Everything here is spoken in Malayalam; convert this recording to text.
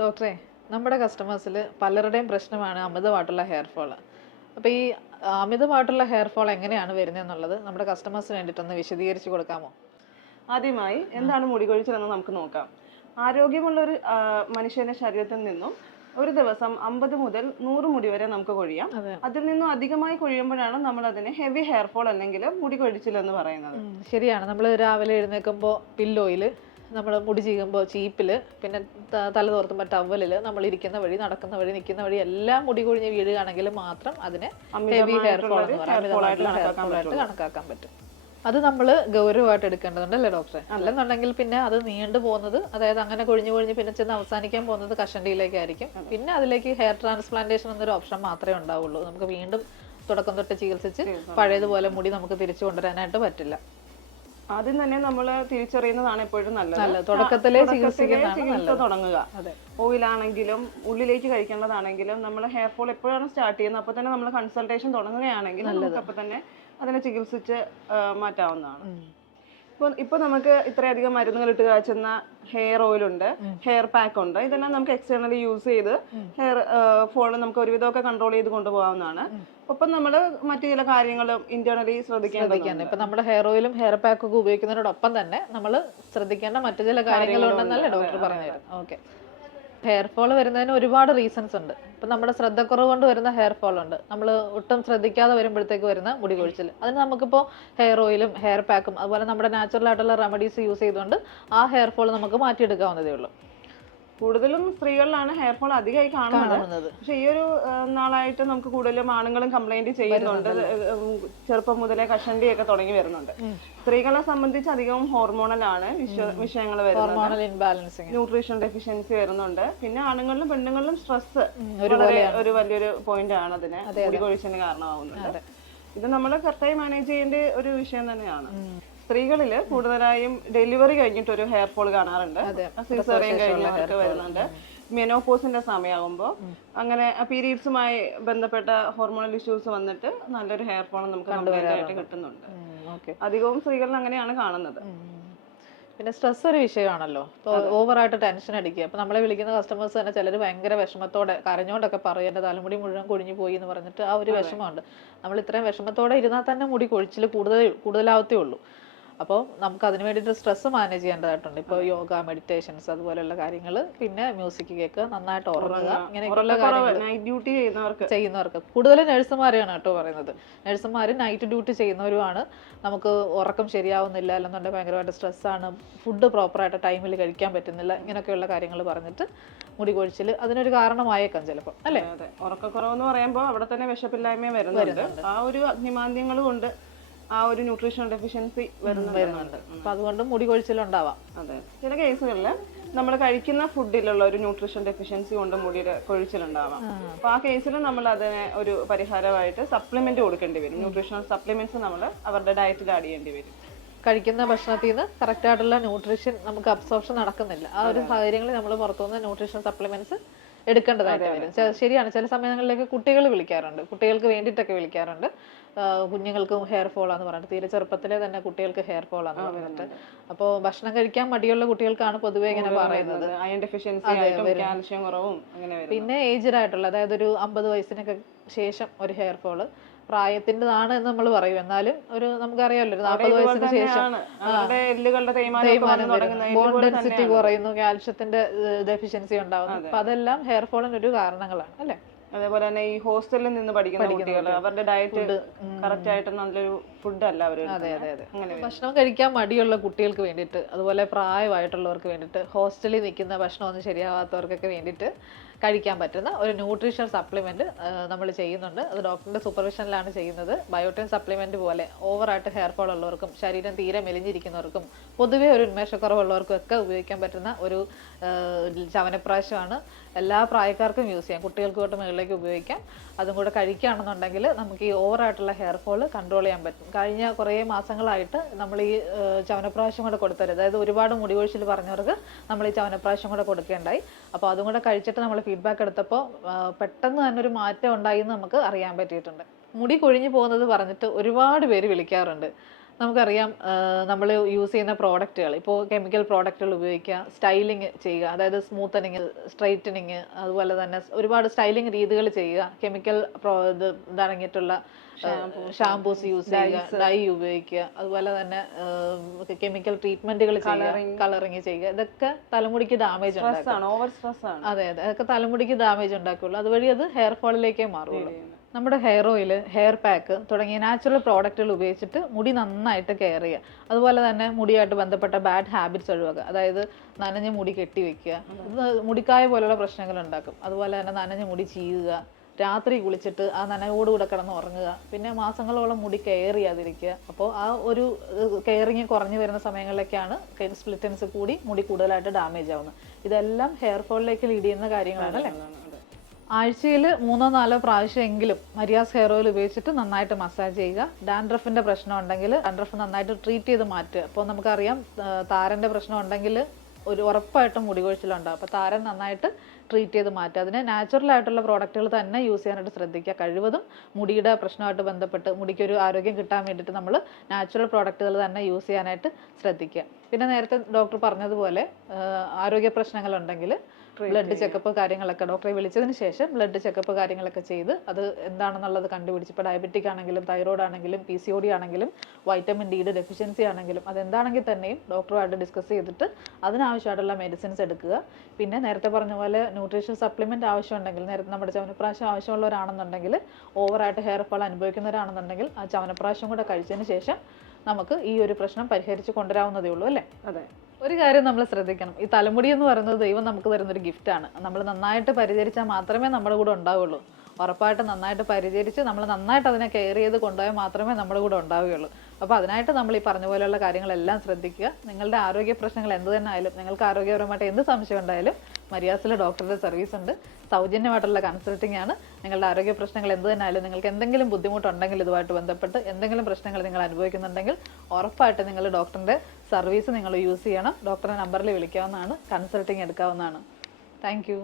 ഡോക്ടറെ, നമ്മുടെ കസ്റ്റമേഴ്സിൽ പലരുടെയും പ്രശ്നമാണ് അമിതമായിട്ടുള്ള ഹെയർ ഫോൾ. അപ്പോൾ ഈ അമിതമായിട്ടുള്ള ഹെയർ ഫോൾ എങ്ങനെയാണ് വരുന്നതെന്നുള്ളത് നമ്മുടെ കസ്റ്റമേഴ്സിന് വേണ്ടിയിട്ടൊന്ന് വിശദീകരിച്ച് കൊടുക്കാമോ? ആദ്യമായി എന്താണ് മുടികൊഴിച്ചിലെന്ന് നമുക്ക് നോക്കാം. ആരോഗ്യമുള്ള ഒരു മനുഷ്യന്റെ ശരീരത്തിൽ നിന്നും ഒരു ദിവസം 50 മുതൽ 100 മുടി വരെ നമുക്ക് കൊഴിയാം. അതിൽ നിന്നും അധികമായി കൊഴിയുമ്പോഴാണ് നമ്മൾ അതിനെ ഹെവി ഹെയർ ഫോൾ അല്ലെങ്കിൽ മുടി കൊഴിച്ചിലെന്ന് പറയുന്നത്. ശരിയാണ്. നമ്മൾ രാവിലെ എഴുന്നേൽക്കുമ്പോൾ പില്ലോയിൽ, നമ്മൾ മുടി ചീകുമ്പോൾ ചീപ്പിൽ, പിന്നെ തല തോർത്തുമ്പോൾ ടവലിൽ, നമ്മൾ ഇരിക്കുന്ന വഴി, നടക്കുന്ന വഴി, നിൽക്കുന്ന വഴി എല്ലാം മുടി കൊഴിഞ്ഞ് വീഴുകയാണെങ്കിൽ മാത്രം അതിനെ ഹെവി ഹെയർ ഫോൾ എന്ന് പറയാം, അമിതമായിട്ടുള്ള ഹെയർ ഫോൾ ആയിട്ട് കണക്കാക്കാൻ പറ്റും. അത് നമ്മൾ ഗൗരവമായിട്ട് എടുക്കേണ്ടതുണ്ട് അല്ലേ ഡോക്ടറെ? അല്ലെന്നുണ്ടെങ്കിൽ പിന്നെ അത് നീണ്ടു പോകുന്നത്, അതായത് അങ്ങനെ കൊഴിഞ്ഞു കൊഴിഞ്ഞ് പിന്നെ ചെന്ന് അവസാനിക്കാൻ പോകുന്നത് കഷണ്ടിയിലേക്കായിരിക്കും. പിന്നെ അതിലേക്ക് ഹെയർ ട്രാൻസ്പ്ലാന്റേഷൻ എന്നൊരു ഓപ്ഷൻ മാത്രമേ ഉണ്ടാവുള്ളൂ. നമുക്ക് വീണ്ടും തുടക്കം തൊട്ട് ചികിത്സിച്ച് പഴയതുപോലെ മുടി നമുക്ക് തിരിച്ചു കൊണ്ടുവരാനായിട്ട് പറ്റില്ല. ആദ്യം തന്നെ നമ്മൾ തിരിച്ചറിയുന്നതാണ് എപ്പോഴും നല്ലത്. തുടക്കത്തിലെ ചികിത്സ തുടങ്ങുക. ഓയിലാണെങ്കിലും ഉള്ളിലേക്ക് കഴിക്കേണ്ടതാണെങ്കിലും നമ്മൾ ഹെയർ ഫോൾ എപ്പോഴാണ് സ്റ്റാർട്ട് ചെയ്യുന്നത് അപ്പോൾ തന്നെ നമ്മൾ കൺസൾട്ടേഷൻ തുടങ്ങുകയാണെങ്കിൽ നമുക്ക് അപ്പോൾ തന്നെ അതിനെ ചികിത്സിച്ച് മാറ്റാവുന്നതാണ്. ഇപ്പൊ നമുക്ക് ഇത്രയധികം മരുന്നുകൾ ഇട്ട് കാച്ചുന്ന ഹെയർ ഓയിൽ ഉണ്ട്, ഹെയർ പാക്ക് ഉണ്ട്. ഇതെല്ലാം നമുക്ക് എക്സ്റ്റേണലി യൂസ് ചെയ്ത് ഹെയർ ഫോൾ നമുക്ക് ഒരുവിധമൊക്കെ കൺട്രോൾ ചെയ്ത് കൊണ്ടുപോകാവുന്നതാണ്. ഒപ്പം നമ്മൾ മറ്റു ചില കാര്യങ്ങളും ഇന്റേണലി ശ്രദ്ധിക്കേണ്ടതുണ്ട്. ഇപ്പൊ നമ്മുടെ ഹെയർ ഓയിലും ഹെയർ പാക്കും ഒക്കെ ഉപയോഗിക്കുന്നതിനോടൊപ്പം തന്നെ നമ്മൾ ശ്രദ്ധിക്കേണ്ട മറ്റു ചില കാര്യങ്ങളുണ്ടെന്നല്ലേ ഡോക്ടർ പറഞ്ഞത്? ഓക്കെ. ഹെയർ ഫോൾ വരുന്നതിന് ഒരുപാട് റീസൺസ് ഉണ്ട്. ഇപ്പം നമ്മുടെ ശ്രദ്ധക്കുറവ് കൊണ്ട് വരുന്ന ഹെയർ ഫോൾ ഉണ്ട്, നമ്മൾ ഒട്ടും ശ്രദ്ധിക്കാതെ വരുമ്പോഴത്തേക്ക് വരുന്ന മുടി കൊഴിച്ചിൽ. അതിന് നമുക്കിപ്പോൾ ഹെയർ ഓയിലും ഹെയർ പാക്കും അതുപോലെ നമ്മുടെ നാച്ചുറൽ ആയിട്ടുള്ള റെമഡീസ് യൂസ് ചെയ്തുകൊണ്ട് ആ ഹെയർ ഫോൾ നമുക്ക് മാറ്റിയെടുക്കാവുന്നതേ ഉള്ളൂ. കൂടുതലും സ്ത്രീകളിലാണ് ഹെയർ ഫോൾ അധികമായി കാണുന്നത്. പക്ഷെ ഈ ഒരു നാളായിട്ട് നമുക്ക് കൂടുതലും ആണുങ്ങളും കംപ്ലൈന്റ് ചെയ്യുന്നുണ്ട്. ചെറുപ്പം മുതലേ കഷണ്ടിയൊക്കെ തുടങ്ങി വരുന്നുണ്ട്. സ്ത്രീകളെ സംബന്ധിച്ച് അധികവും ഹോർമോണലാണ് വിഷയങ്ങൾ വരുന്നത്, ന്യൂട്രീഷൻ ഡെഫിഷ്യൻസി വരുന്നുണ്ട്. പിന്നെ ആണുങ്ങളിലും പെണ്ണുങ്ങളിലും സ്ട്രെസ് ഒരു വലിയൊരു പോയിന്റ് ആണ് അതിന് മുടി കൊഴിച്ചിന് കാരണമാവുന്നത്. ഇത് നമ്മൾ കറക്റ്റായി മാനേജ് ചെയ്യേണ്ട ഒരു വിഷയം തന്നെയാണ്. സ്ത്രീകളില് കൂടുതലായും ഡെലിവറി കഴിഞ്ഞിട്ട് ഒരു ഹെയർ ഫോൾ കാണാറുണ്ട്, സിസേറിയൻ കഴിഞ്ഞവർക്ക് വരുന്നുണ്ട്. മെനോപോസിന്റെ സമയമാകുമ്പോൾ അങ്ങനെ പീരീഡ്സുമായി ബന്ധപ്പെട്ട ഹോർമോണൽ ഇഷ്യൂസ് വന്നിട്ട് നല്ലൊരു ഹെയർ ഫോൾ നമുക്ക് കംപ്ലീറ്റ് കിട്ടുന്നുണ്ട്. അധികവും സ്ത്രീകളിൽ അങ്ങനെയാണ് കാണുന്നത്. പിന്നെ സ്ട്രെസ് ഒരു വിഷയമാണല്ലോ. ഇപ്പോൾ ഓവറായിട്ട് ടെൻഷൻ അടിക്കുക. അപ്പോൾ നമ്മളെ വിളിക്കുന്ന കസ്റ്റമേഴ്സ് തന്നെ ചിലർ ഭയങ്കര വിഷമത്തോടെ കരഞ്ഞോണ്ടൊക്കെ പറയും എൻ്റെ തലമുടി മുഴുവൻ കൊഴിഞ്ഞു പോയി എന്ന് പറഞ്ഞിട്ട് ആ ഒരു വിഷമമുണ്ട്. നമ്മൾ ഇത്രയും വിഷമത്തോടെ ഇരുന്നാൽ തന്നെ മുടി കൊഴിച്ചിൽ കൂടുതലാവത്തേ ഉള്ളൂ. അപ്പോൾ നമുക്ക് അതിന് വേണ്ടിയിട്ട് സ്ട്രെസ് മാനേജ് ചെയ്യേണ്ടതായിട്ടുണ്ട്. ഇപ്പോൾ യോഗ, മെഡിറ്റേഷൻസ് അതുപോലെയുള്ള കാര്യങ്ങൾ, പിന്നെ മ്യൂസിക് കേൾക്കുക, നന്നായിട്ട് ഉറങ്ങുക, ഇങ്ങനെയൊക്കെയുള്ള കാര്യങ്ങൾ ചെയ്യുന്നവർക്ക് കൂടുതലും നഴ്സുമാരെയാണ് കേട്ടോ പറയുന്നത്. നഴ്സുമാർ നൈറ്റ് ഡ്യൂട്ടി ചെയ്യുന്നവരുമാണ്. നമുക്ക് ഉറക്കം ശരിയാവുന്നില്ല, അല്ലെന്നുണ്ടെങ്കിൽ ഭയങ്കരമായിട്ട് സ്ട്രെസ്സാണ്, ഫുഡ് പ്രോപ്പറായിട്ട് ടൈമിൽ കഴിക്കാൻ പറ്റുന്നില്ല, ഇങ്ങനെയൊക്കെയുള്ള കാര്യങ്ങൾ പറഞ്ഞിട്ട് മുടി കൊഴിച്ചിൽ അതിനൊരു കാരണമായേക്കാം ചിലപ്പോൾ അല്ലേ? ഉറക്കക്കുറവെന്ന് പറയുമ്പോൾ അവിടെ തന്നെ വിശപ്പില്ലായ്മ വരുന്നുണ്ട്. ആ ഒരു അഗ്നിമാന്ദ്യങ്ങൾ കൊണ്ട് ആ ഒരു ന്യൂട്രീഷൻ ഡെഫിഷ്യൻസി വരുന്നുണ്ട്. അപ്പൊ അതുകൊണ്ട് മുടി കൊഴിച്ചിലുണ്ടാവാം. അതെ, ചില കേസുകളിൽ നമ്മൾ കഴിക്കുന്ന ഫുഡിലുള്ള ഒരു ന്യൂട്രീഷൻ ഡെഫിഷ്യൻസി കൊണ്ട് മുടിയുടെ കൊഴിച്ചിലുണ്ടാവാം. അപ്പൊ ആ കേസിൽ നമ്മൾ അതിനെ ഒരു പരിഹാരമായിട്ട് സപ്ലിമെന്റ് കൊടുക്കേണ്ടി വരും. ന്യൂട്രീഷണൽ സപ്ലിമെന്റ്സ് നമ്മൾ അവരുടെ ഡയറ്റിൽ ആഡ് ചെയ്യേണ്ടി വരും. കഴിക്കുന്ന ഭക്ഷണത്തിൽ നിന്ന് കറക്റ്റ് ആയിട്ടുള്ള ന്യൂട്രീഷൻ നമുക്ക് അബ്സോർപ്ഷൻ നടക്കുന്നില്ല. ആ ഒരു സാഹചര്യങ്ങളിൽ നമ്മൾ പുറത്തുനിന്ന് ന്യൂട്രീഷൻ സപ്ലിമെന്റ്സ് എടുക്കേണ്ടതായിട്ട് വരും. ശരിയാണ്, ചില സമയങ്ങളിലേക്ക് കുട്ടികൾ വിളിക്കാറുണ്ട്, കുട്ടികൾക്ക് വേണ്ടിയിട്ടൊക്കെ വിളിക്കാറുണ്ട്. കുഞ്ഞുങ്ങൾക്കും ഹെയർ ഫോളാന്ന് പറഞ്ഞിട്ട്, തീരെ ചെറുപ്പത്തിലെ തന്നെ കുട്ടികൾക്ക് ഹെയർ ഫോളാന്ന് പറഞ്ഞിട്ട്. അപ്പോൾ ഭക്ഷണം കഴിക്കാൻ മടിയുള്ള കുട്ടികൾക്കാണ് പൊതുവെ ഇങ്ങനെ പറയുന്നത്. പിന്നെ ഏജ്ഡ് ആയിട്ടുള്ള, അതായത് ഒരു 50 വയസ്സിനൊക്കെ ശേഷം ഒരു ഹെയർ ഫോള് പ്രായത്തിൻ്റെതാണ് എന്ന് നമ്മൾ പറയും. എന്നാലും ഒരു നമുക്കറിയാമല്ലോ, ഒരു 40 വയസ്സിന് ശേഷം തേയ്മാനം വരും, ബോൺ ഡെൻസിറ്റി കുറയുന്നു, കാൽഷ്യത്തിന്റെ ഡെഫിഷ്യൻസി ഉണ്ടാവുന്നു. അപ്പൊ അതെല്ലാം ഹെയർ ഫോളിന് ഒരു കാരണങ്ങളാണ് അല്ലേ? അതേപോലെ തന്നെ ഈ ഹോസ്റ്റലിൽ നിന്ന് പഠിക്കുന്ന കുട്ടികൾ, അവരുടെ ഡയറ്റ് കറക്റ്റ് ആയിട്ട് നല്ലൊരു ഫുഡ് അല്ല അവർ. ഭക്ഷണം കഴിക്കാൻ മടിയുള്ള കുട്ടികൾക്ക് വേണ്ടിയിട്ട്, അതുപോലെ പ്രായമായിട്ടുള്ളവർക്ക് വേണ്ടിയിട്ട്, ഹോസ്റ്റലിൽ നിൽക്കുന്ന ഭക്ഷണമൊന്നും ശരിയാവാത്തവർക്കൊക്കെ വേണ്ടിയിട്ട് കഴിക്കാൻ പറ്റുന്ന ഒരു ന്യൂട്രീഷൻ സപ്ലിമെന്റ് നമ്മൾ ചെയ്യുന്നുണ്ട്. അത് ഡോക്ടറിന്റെ സൂപ്പർവിഷനിലാണ് ചെയ്യുന്നത്. ബയോട്ടിൻ സപ്ലിമെന്റ് പോലെ ഓവറായിട്ട് ഹെയർ ഫോൾ ഉള്ളവർക്കും ശരീരം തീരെ മെലിഞ്ഞിരിക്കുന്നവർക്കും പൊതുവെ ഒരു ഉന്മേഷക്കുറവുള്ളവർക്കും ഒക്കെ ഉപയോഗിക്കാൻ പറ്റുന്ന ഒരു ചവനപ്രാശമാണ്. എല്ലാ പ്രായക്കാർക്കും യൂസ് ചെയ്യാം, കുട്ടികൾക്ക് തൊട്ട് മുകളിലേക്ക് ഉപയോഗിക്കാം. അതും കൂടെ കഴിക്കുകയാണെന്നുണ്ടെങ്കിൽ നമുക്ക് ഈ ഓവറായിട്ടുള്ള ഹെയർ ഫോൾ കൺട്രോൾ ചെയ്യാൻ പറ്റും. കഴിഞ്ഞ കുറേ മാസങ്ങളായിട്ട് നമ്മൾ ഈ ചവനപ്രാശം കൂടെ കൊടുത്തത്, അതായത് ഒരുപാട് മുടി കൊഴിച്ചിൽ പറഞ്ഞവർക്ക് നമ്മൾ ഈ ചവനപ്രാശം കൂടെ കൊടുക്കേണ്ടായി. അപ്പോൾ അതും കൂടെ കഴിച്ചിട്ട് നമ്മൾ ഫീഡ്ബാക്ക് എടുത്തപ്പോൾ പെട്ടെന്ന് തന്നെ ഒരു മാറ്റം ഉണ്ടായി എന്ന് നമുക്ക് അറിയാൻ പറ്റിയിട്ടുണ്ട്. മുടി കൊഴിഞ്ഞു പോകുന്നത് പറഞ്ഞിട്ട് ഒരുപാട് പേര് വിളിക്കാറുണ്ട്. നമുക്കറിയാം നമ്മൾ യൂസ് ചെയ്യുന്ന പ്രോഡക്റ്റുകൾ ഇപ്പോൾ കെമിക്കൽ പ്രോഡക്റ്റുകൾ ഉപയോഗിക്കുക, സ്റ്റൈലിങ് ചെയ്യുക, അതായത് സ്മൂത്തനിങ്, സ്ട്രൈറ്റനിങ്, അതുപോലെ തന്നെ ഒരുപാട് സ്റ്റൈലിങ് രീതികൾ ചെയ്യുക, കെമിക്കൽ ഇതടങ്ങിയിട്ടുള്ള ഷാംപൂസ് യൂസ് ചെയ്യുക, ഡൈ ഉപയോഗിക്കുക, അതുപോലെ തന്നെ കെമിക്കൽ ട്രീറ്റ്മെന്റുകൾ ചെയ്യുക, കളറിങ് ചെയ്യുക, ഇതൊക്കെ തലമുടിക്ക് ഡാമേജ് ഉണ്ടാക്കും. അതെ അതെ, അതൊക്കെ തലമുടിക്ക് ഡാമേജ് ഉണ്ടാക്കുള്ളൂ. അതുവഴി അത് ഹെയർ ഫോളിലേക്കേ മാറുള്ളൂ. നമ്മുടെ ഹെയർ ഓയിൽ, ഹെയർ പാക്ക് തുടങ്ങിയ നാച്ചുറൽ പ്രോഡക്റ്റുകൾ ഉപയോഗിച്ചിട്ട് മുടി നന്നായിട്ട് കെയർ ചെയ്യുക. അതുപോലെ തന്നെ മുടിയായിട്ട് ബന്ധപ്പെട്ട ബാഡ് ഹാബിറ്റ്സ് ഒഴിവാക്കുക. അതായത് നനഞ്ഞ മുടി കെട്ടി വെക്കുക, ഇത് മുടിക്കായ പോലുള്ള പ്രശ്നങ്ങൾ ഉണ്ടാക്കും. അതുപോലെ തന്നെ നനഞ്ഞ മുടി ചീയുക, രാത്രി കുളിച്ചിട്ട് ആ നനയോടുകൂടെ കിടന്ന് ഉറങ്ങുക, പിന്നെ മാസങ്ങളോളം മുടി കെയർ ചെയ്യാതിരിക്കുക. അപ്പോൾ ആ ഒരു കെയറിങ് കുറഞ്ഞു വരുന്ന സമയങ്ങളിലൊക്കെയാണ് സ്പ്ലിറ്റൻസ് കൂടി മുടി കൂടുതലായിട്ട് ഡാമേജ് ആവുന്നത്. ഇതെല്ലാം ഹെയർ ഫോളിലേക്ക് ലീഡ് ചെയ്യുന്ന കാര്യങ്ങളാണ് അല്ലേ. ആഴ്ചയിൽ 3-4 പ്രാവശ്യമെങ്കിലും മരിയാസ് ഹെയർ ഓയിൽ ഉപയോഗിച്ചിട്ട് നന്നായിട്ട് മസാജ് ചെയ്യുക. ഡാൻഡ്രഫിന്റെ പ്രശ്നം ഉണ്ടെങ്കിൽ ഡാൻഡ്രഫ് നന്നായിട്ട് ട്രീറ്റ് ചെയ്ത് മാറ്റുക. അപ്പോൾ നമുക്കറിയാം താരന്റെ പ്രശ്നം ഉണ്ടെങ്കിൽ ഉറപ്പായിട്ടും മുടി കൊഴിച്ചിലുണ്ടാകും. അപ്പോൾ താരൻ നന്നായിട്ട് ട്രീറ്റ് ചെയ്ത് മാറ്റുക. അതിന് നാച്ചുറൽ ആയിട്ടുള്ള പ്രോഡക്റ്റുകൾ തന്നെ യൂസ് ചെയ്യാനായിട്ട് ശ്രദ്ധിക്കുക. കഴിവതും മുടിയുടെ പ്രശ്നമായിട്ട് ബന്ധപ്പെട്ട് മുടിക്കൊരു ആരോഗ്യം കിട്ടാൻ വേണ്ടിയിട്ട് നമ്മൾ നാച്ചുറൽ പ്രോഡക്റ്റുകൾ തന്നെ യൂസ് ചെയ്യാനായിട്ട് ശ്രദ്ധിക്കുക. പിന്നെ നേരത്തെ ഡോക്ടർ പറഞ്ഞതുപോലെ ആരോഗ്യ പ്രശ്നങ്ങളുണ്ടെങ്കിൽ ബ്ലഡ് ചെക്കപ്പ് കാര്യങ്ങളൊക്കെ ഡോക്ടറെ വിളിച്ചതിന് ശേഷം ബ്ലഡ് ചെക്കപ്പ് കാര്യങ്ങളൊക്കെ ചെയ്ത് അത് എന്താണെന്നുള്ളത് കണ്ടുപിടിച്ച്, ഇപ്പോൾ ഡയബറ്റിക് ആണെങ്കിലും തൈറോയ്ഡ് ആണെങ്കിലും PCOD ആണെങ്കിലും വൈറ്റമിൻ ഡിയുടെ ഡെഫിഷ്യൻസി ആണെങ്കിലും അതെന്താണെങ്കിൽ തന്നെയും ഡോക്ടറുമായിട്ട് ഡിസ്കസ് ചെയ്തിട്ട് അതിനാവശ്യമായിട്ടുള്ള മെഡിസിൻസ് എടുക്കുക. പിന്നെ നേരത്തെ പറഞ്ഞ പോലെ ന്യൂട്രീഷൻ സപ്ലിമെന്റ് ആവശ്യമുണ്ടെങ്കിൽ, നേരത്തെ നമ്മുടെ ചവനപ്രാശം ആവശ്യമുള്ളവരാണെന്നുണ്ടെങ്കിൽ, ഓവറായിട്ട് ഹെയർ ഫോൾ അനുഭവിക്കുന്നവരാണെന്നുണ്ടെങ്കിൽ ആ ചവനപ്രാശം കൂടെ കഴിച്ചതിന് ശേഷം നമുക്ക് ഈ ഒരു പ്രശ്നം പരിഹരിച്ച് കൊണ്ടുവരാവുന്നതേ ഉള്ളൂ അല്ലേ. അതെ. ഒരു കാര്യം നമ്മൾ ശ്രദ്ധിക്കണം, ഈ തലമുടി എന്ന് പറയുന്നത് ദൈവം നമുക്ക് തരുന്നൊരു ഗിഫ്റ്റാണ്. നമ്മൾ നന്നായിട്ട് പരിചരിച്ചാൽ മാത്രമേ നമ്മുടെ കൂടെ ഉണ്ടാവുകയുള്ളൂ. ഉറപ്പായിട്ട് നന്നായിട്ട് പരിചരിച്ച് നമ്മൾ നന്നായിട്ട് അതിനെ കെയർ ചെയ്ത് കൊണ്ടുപോയാൽ മാത്രമേ നമ്മുടെ കൂടെ ഉണ്ടാവുകയുള്ളൂ. അപ്പോൾ അതിനായിട്ട് നമ്മൾ ഈ പറഞ്ഞ പോലെയുള്ള കാര്യങ്ങളെല്ലാം ശ്രദ്ധിക്കുക. നിങ്ങളുടെ ആരോഗ്യ പ്രശ്നങ്ങൾ എന്ത് തന്നെ ആയാലും, നിങ്ങൾക്ക് ആരോഗ്യപരമായിട്ട് എന്ത് സംശയം ഉണ്ടായാലും മരിയാസിലെ ഡോക്ടറുടെ സർവീസ് ഉണ്ട്. സൗജന്യമായിട്ടുള്ള കൺസൾട്ടിംഗ് ആണ്. നിങ്ങളുടെ ആരോഗ്യ പ്രശ്നങ്ങൾ എന്ത് തന്നെ ആയാലും, നിങ്ങൾക്ക് എന്തെങ്കിലും ബുദ്ധിമുട്ടുണ്ടെങ്കിൽ ഇതുമായിട്ട് ബന്ധപ്പെട്ട് എന്തെങ്കിലും പ്രശ്നങ്ങൾ നിങ്ങൾ അനുഭവിക്കുന്നുണ്ടെങ്കിൽ ഉറപ്പായിട്ട് നിങ്ങൾ ഡോക്ടറിൻ്റെ സർവീസ് നിങ്ങൾ യൂസ് ചെയ്യണം. ഡോക്ടറുടെ നമ്പറിൽ വിളിക്കാവുന്നതാണ്, കൺസൾട്ടിങ് എടുക്കാവുന്നതാണ്. Thank you.